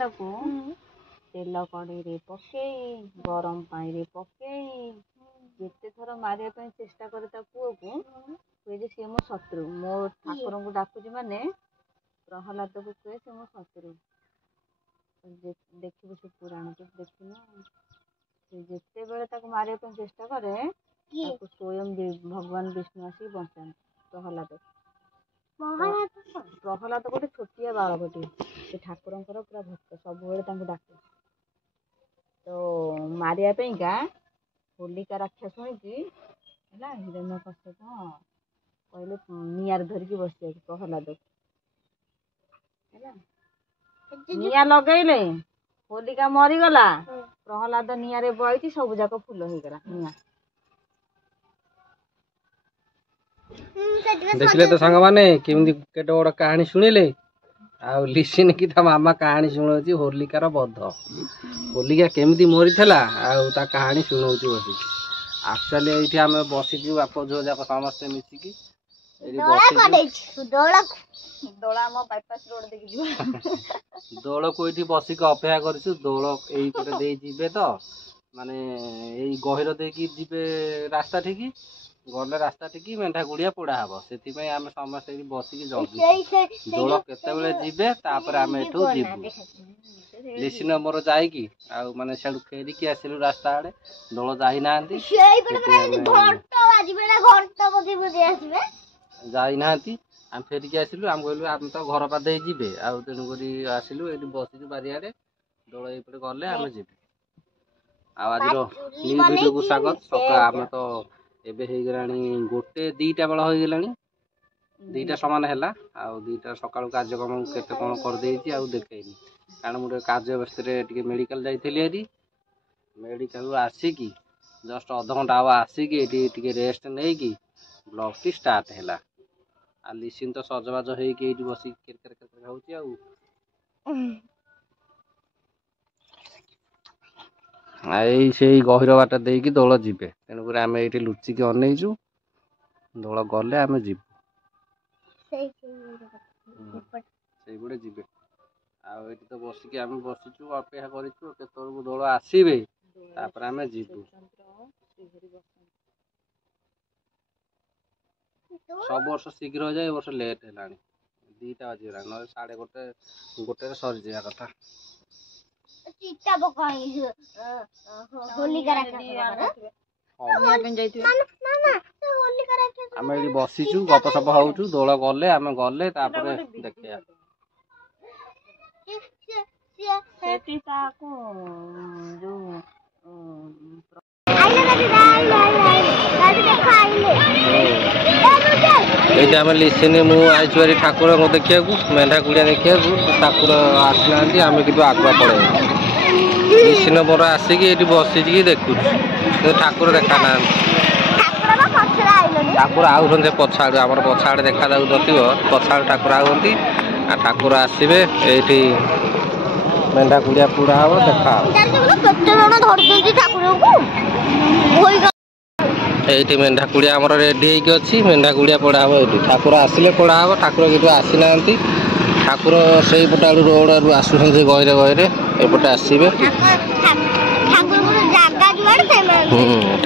ତାକୁ ତେଲ କଡ଼େଇରେ ପକେଇ ଗରମ ପାଣିରେ ପକେଇ ଯେତେ ଥର ମାରିବା ପାଇଁ ଚେଷ୍ଟା କରେ ତା ପୁଅକୁ କୁହେ ଯେ ସିଏ ମୋ ଶତ୍ରୁ। ମୋ ଠାକୁରଙ୍କୁ ଡାକୁଛି ମାନେ ପ୍ରହ୍ଲାଦକୁ କୁହେ ସେ ମୋ ଶତ୍ରୁ। ଦେଖିବୁ ସେ ପୁରାଣକୁ ଦେଖିନୁ। ସେ ଯେତେବେଳେ ତାକୁ ମାରିବା ପାଇଁ ଚେଷ୍ଟା କରେ ତାକୁ ସ୍ୱୟଂ ଭଗବାନ ବିଷ୍ଣୁ ଆସିକି ବଞ୍ଚାନ୍ତି ପ୍ରହ୍ଲାଦ। ପ୍ରହ୍ଲାଦ ଗୋଟେ ଛୋଟିଆ ବାଳକଟିଏ, ସେ ଠାକୁରଙ୍କର ପୁରା ଭକ୍ତ, ସବୁବେଳେ ତାଙ୍କୁ ଡାକେ। ତ ମାରିବା ପାଇଁକା ହୋଲିକା ରାକ୍ଷସ ହେଇକି ହେଲା ହିରଣ୍ୟକଶ୍ୟପ କହିଲେ ନିଆଁରେ ଧରିକି ବସିବାକୁ ପ୍ରହ୍ଲାଦ ହେଲା। ନିଆଁ ଲଗେଇଲେ ହୋଲିକା ମରିଗଲା, ପ୍ରହ୍ଲାଦ ନିଆଁରେ ବଇଛି, ସବୁ ଯାକ ଫୁଲ ହେଇଗଲା ନିଆଁ। ଦେଖିଲେ ତ ସାଙ୍ଗମାନେ କେମିତି କେତେ ବଡ କାହାଣୀ ଶୁଣିଲେ। ଆଉ ଲିସିନ କି ତା ମାମା କାହାଣୀ ଶୁଣଉଛି ହୋଲିକାର ବଧ। ହୋଲିକା କେମିତି ମରିଥିଲା ଆଉ ତା କାହାଣୀ ଶୁଣଉଛି ବସିକି। ଆକ୍ଚୁଆଲି ଏଇଠି ଆମେ ବସିଛୁ ବାପ ଝିଅ ଯାକ ସମସ୍ତେ ମିଶିକି ଦୋଳକୁ ଏଇଠି ବସିକି ଅପେକ୍ଷା କରିଛୁ। ଦୋଳ ଏଇପଟେ ଦେଇ ଯିବେ ତ, ମାନେ ଏଇ ଗହିର ଦେଇକି ଯିବେ ରାସ୍ତା ଠିକି। ଗଲେ ରାସ୍ତା ଠିକି ମେଣ୍ଢା ଗୁଡିଆ ପୋଡା ହବ, ସେଥିପାଇଁ ଆମେ ସମସ୍ତେ ଏଠି ବସିକି ଜଗିଛୁ ଦୋଳ କେତେବେଳେ ଯିବେ ତାପରେ ଆମେ ଏଠୁ ଯିବୁ। ଲିସିନ ମୋର ଯାଇକି ଆଉ ମାନେ ସେଠୁ ଫେରିକି ଆସିଲୁ ରାସ୍ତା ଆଡେ, ଦୋଳ ଯାଇନାହାନ୍ତି ଆମେ ଫେରିକି ଆସିଲୁ। ଆମେ କହିଲୁ ଆମେ ତ ଘର ପାଦେଇ ଯିବେ, ଆଉ ତେଣୁକରି ଆସିଲୁ ଏଇଠି ବସିଛୁ ବାରିଆଡେ। ଦୋଳ ଏଇପଟେ ଗଲେ ଆମେ ଯିବୁ। ଆଉ ଆଜିର ନ୍ୟୁ ଭିଡିଓକୁ ସ୍ୱାଗତ। ସକାଳ ଆମେ ତ ଏବେ ହେଇଗଲାଣି 1-2ଟା ବେଳ ହେଇଗଲାଣି, 2ଟା ସମାନ ହେଲା। ଆଉ 2ଟା ସକାଳୁ କାର୍ଯ୍ୟକ୍ରମ କେତେ କ'ଣ କରିଦେଇଛି ଆଉ ଦେଖେଇନି, କାରଣ ମୁଁ ଟିକେ କାର୍ଯ୍ୟ ବ୍ୟସ୍ତରେ ଟିକେ ମେଡ଼ିକାଲ ଯାଇଥିଲି। ଏଠି ମେଡ଼ିକାଲରୁ ଆସିକି ଜଷ୍ଟ ଅଧଘଣ୍ଟା ହେବ ଆସିକି ଏଠି ଟିକେ ରେଷ୍ଟ ନେଇକି ବ୍ଲଗ୍ଟି ଷ୍ଟାର୍ଟ ହେଲା। ଆଉ ଲିସିନ ତ ସଜବାଜ ହେଇକି ଏଇଠି ବସିକି କ୍ରିକେଟ ହେଉଛି ଆଉ। ଏଇ ସେଇ ଗହିର ବାଟ ଦେଇକି ଦୋଳ ଯିବେ, ତେଣୁକରି ଆମେ ଏଇଠି ଲୁଚିକି ଅନେଇଛୁ। ଦୋଳ ଗଲେ ଆମେ ଯିବୁ, ସେଇପଟେ ଯିବେ। ଆଉ ଏଇଠି ତ ବସିକି ଆମେ ବସିଛୁ ଅପେକ୍ଷା କରିଛୁ କେତେବେଳକୁ ଦୋଳ ଆସିବେ ତାପରେ ଆମେ ଯିବୁ। ସବୁ ବର୍ଷ ଶୀଘ୍ର ହେଇଯାଏ, ଏ ବର୍ଷ ଲେଟ୍ ହେଲାଣି। 2ଟା ବାଜିଗଲାଣି, ନହେଲେ 1:30-1ରେ ସରିଯିବା କଥା। ଆମେ ଏଠି ବସିଛୁ ଗପସପ ହଉଛୁ, ଦୋଳ ଗଲେ ଆମେ ଗଲେ ତାପରେ ଦେଖିବା। ଏଇଠି ଆମେ ଲିସିନି ମୁଁ ଆଇଛୁ ଏଠି ଠାକୁରଙ୍କୁ ଦେଖିବାକୁ, ମେଣ୍ଢା କୁଡ଼ିଆ ଦେଖିବାକୁ। ଠାକୁର ଆସିନାହାନ୍ତି, ଆମେ କିନ୍ତୁ ଆଗୁଆ ପଳେଇବୁ। ଲିସିନ ମୋର ଆସିକି ଏଇଠି ବସିକି ଦେଖୁଛୁ, କିନ୍ତୁ ଠାକୁର ଦେଖା ନାହାନ୍ତି। ଠାକୁର ଆଉଛନ୍ତି ପଛ ଆଡ଼ୁ, ଆମର ପଛ ଆଡ଼େ ଦେଖାଯାଉନଥିବ, ପଛ ଆଡ଼ୁ ଠାକୁର ଆଉଛନ୍ତି। ଆଉ ଠାକୁର ଆସିବେ, ଏଇଠି ମେଣ୍ଢା କୁଡ଼ିଆ ପୋଡ଼ା ହବ, ଦେଖା ହବ। ଏଇଠି ମେଣ୍ଢା କୁଡ଼ିଆ ଆମର ରେଡି ହେଇକି ଅଛି, ମେଣ୍ଢା କୁଡ଼ିଆ ପୋଡ଼ା ହବ ଏଇଠି। ଠାକୁର ଆସିଲେ ପୋଡ଼ା ହବ, ଠାକୁର କିନ୍ତୁ ଆସିନାହାନ୍ତି। ଠାକୁର ସେଇପଟେ ଆଡ଼ୁ ରୋଡ଼ ଆଡ଼ୁ ଆସୁଛନ୍ତି ଗହିରେ ଗହିରେ, ଏପଟେ ଆସିବେ।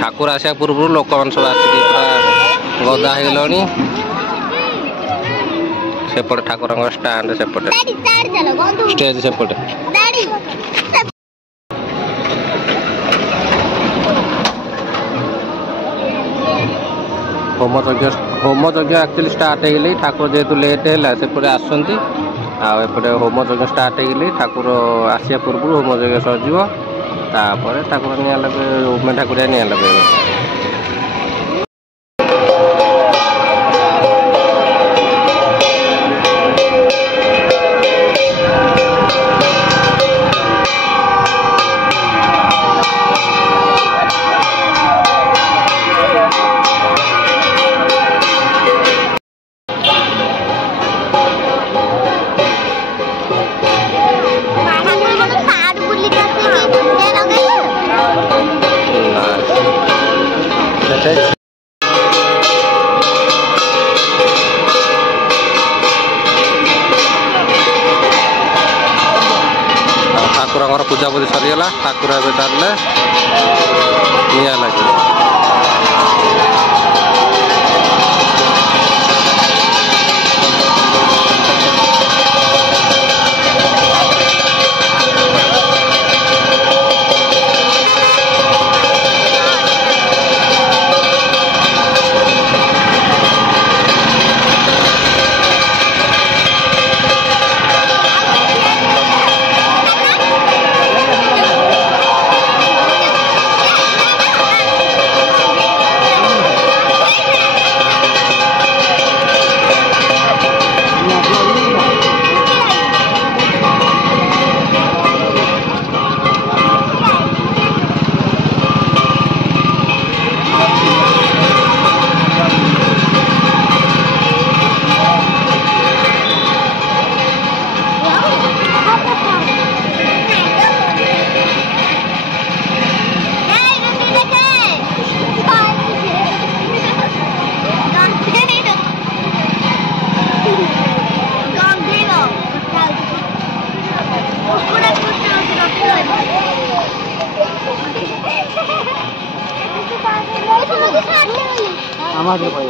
ଠାକୁର ଆସିବା ପୂର୍ବରୁ ଲୋକମାନେ ସବୁ ଆସିକି ପୁରା ଗଦା ହେଇଗଲେଣି। ସେପଟେ ଠାକୁରଙ୍କ ଷ୍ଟାଣ୍ଡ, ସେପଟେ ଷ୍ଟେଜ ସେପଟେ। ହୋମ ଯଜ୍ଞ ଆକ୍ଚୁଆଲି ଷ୍ଟାର୍ଟ ହେଇଗଲି, ଠାକୁର ଯେହେତୁ ଲେଟ୍ ହେଲା ସେପଟେ ଆସୁଛନ୍ତି। ଆଉ ଏପଟେ ହୋମ ଯଜ୍ଞ ଷ୍ଟାର୍ଟ ହେଇଗଲି, ଠାକୁର ଆସିବା ପୂର୍ବରୁ ହୋମ ଯଜ୍ଞ ସରିଯିବ, ତାପରେ ଠାକୁର ନିଆଁ ଲଗେଇବେ, ମେଣ୍ଢା କୁଡ଼ିଆ ନିଆଁ ଲଗେଇବେ। ଠାକୁରଙ୍କର ପୂଜାପୂଜି ସରିଗଲା। ଠାକୁର ଏବେ ଚାଲିଲେ ନିଆଁ ଲାଗିବ। আমাদের ভাই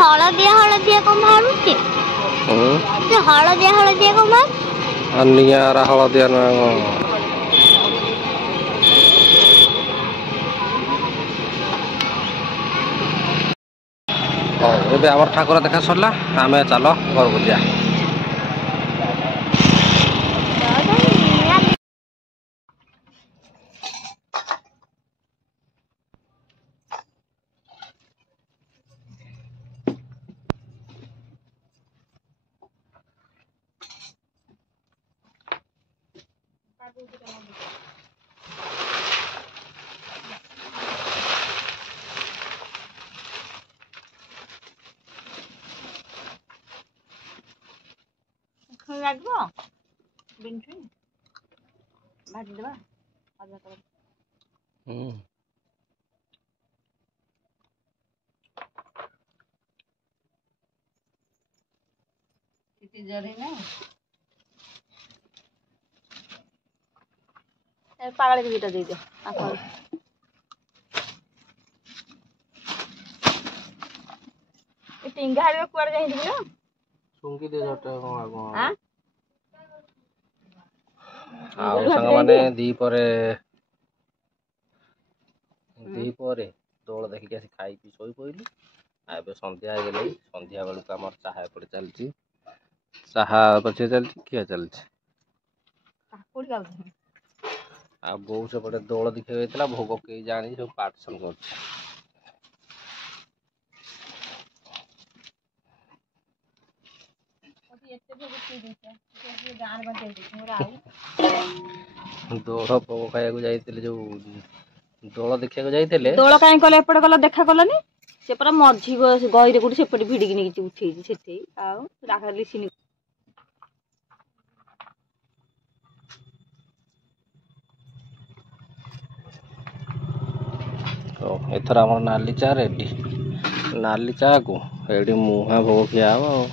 हलदिया हलदिया कौन मारुचे से हलदिया हलदिया कौन मार निया हलदिया ना ଏବେ ଆମର ଠାକୁର ଦେଖା ସରିଲା। ଆମେ ଚାଲ ଘରକୁ ଯିବା। লাগবো বিনছুই ভাজি দেবা ভাজা করে कितनी जरी नहीं पागल के बेटा दे दो ये टिंगा है कुआर जाई दियो सुंगी दे जटा को हां ଆଉ ସାଙ୍ଗମାନେ ଦୀପରେ ଦୋଳ ଦେଖିକି ଆସି ଖାଇକି ଶୋଇ ପଇଲୁ। ଏବେ ସନ୍ଧ୍ୟା ହେଇଗଲାଣି। ସନ୍ଧ୍ୟା ବେଳକୁ ଆମର ଚାହା ଏପଟେ ଚାଲିଛି। ଚାହା ପଛେ ଚାଲିଛି ଖିଆ ଚାଲିଛି। ଆଉ ବୋଉ ସେପଟେ ଦୋଳ ଦେଖିବାକୁ ଯାଇଥିଲା। ଭୋଗ କେହି ଜାଣି ସବୁ ପାର୍ଟିସନ୍ କରୁଛି। ଦୋଳ ଭୋଗ ଖାଇବାକୁ ଯାଇଥିଲେ ଯୋଉ ଦୋଳ ଦେଖିବାକୁ ଯାଇଥିଲେ। ଦୋଳ କାଇଁ କଲେ ଏପଟେ ଗଲା ଦେଖା କଲନି ସେ ପରା ମଝି ଗହିରେ କୋଠି ସେପଟେ ଭିଡିକି ନେଇକି ଉଠେଇଛି ସେଠି ଆଉ ରାଖାଲି ସିନି ଏଥର ଆମର ନାଲି ଚା ରେଡି। ନାଲି ଚା କୁ ଏଠି ମୁହାଁ ଭୋଗ ଖିଆ ହବ ଆଉ।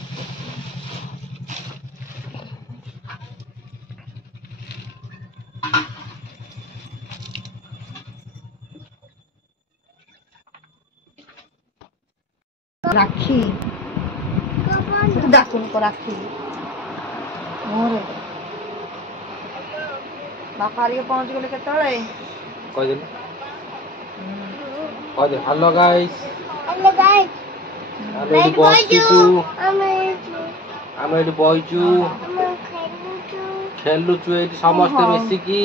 राखी डाकुन को राखी मोर बापा रे पहुंच गले केतळे कह दे हेलो गाइस हेलो गाइस ଆମେ ଏଠି ବସିଛୁ ଆମେ ଏଠି ବଇଛୁ ଖେଲୁଛୁ ଏଇଠି ସମସ୍ତେ ମିଶିକି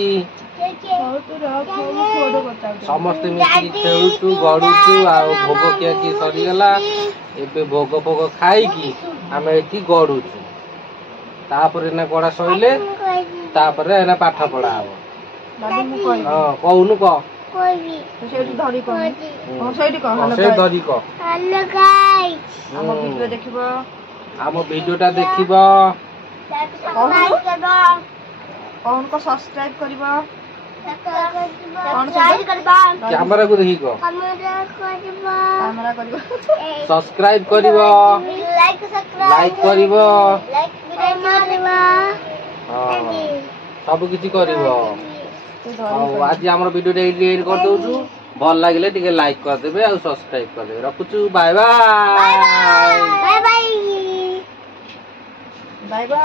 ସମସ୍ତେ ମିଶିକି ଖେଳୁଛୁ ଗଡୁଛୁ ଆଉ ଭୋଗ ଖିଆ କିଏ ସରିଗଲା ଏବେ ଭୋଗ ଫୋଗ ଖାଇକି ଆମେ ଏଠି ଗଡୁଛୁ ତାପରେ ନା ଗଡା ସଇଲେ ତାପରେ ଏନା ପାଠ ପଢା ହବ ହଁ କହୁନୁ କହ ସେଇଠି ଧରି କହ ସେଇଠି କହ ସେ ଧରି କହ ଆମ ଭିଡିଓ ଦେଖିବ ଆମ ଭିଡିଓଟା ଦେଖିବ କଣ କ ସବସ୍କ୍ରାଇବ କରିବ କ୍ୟାମେରାକୁ ଦେଖି କହ କାମରା କରିବ ସବସ୍କ୍ରାଇବ କରିବ ଲାଇକ୍ କରିବ ହଁ ସବୁ କିଛି କରିବ ହଉ ଆଜି ଆମର ଭିଡିଓଟା ଏଇଠି ଏଡ୍ କରିଦଉଛୁ ଭଲ ଲାଗିଲେ ଟିକେ ଲାଇକ୍ କରିଦେବେ ଆଉ ସବସ୍କ୍ରାଇବ କରିଦେବେ ରଖୁଛୁ bye bye bye bye bye bye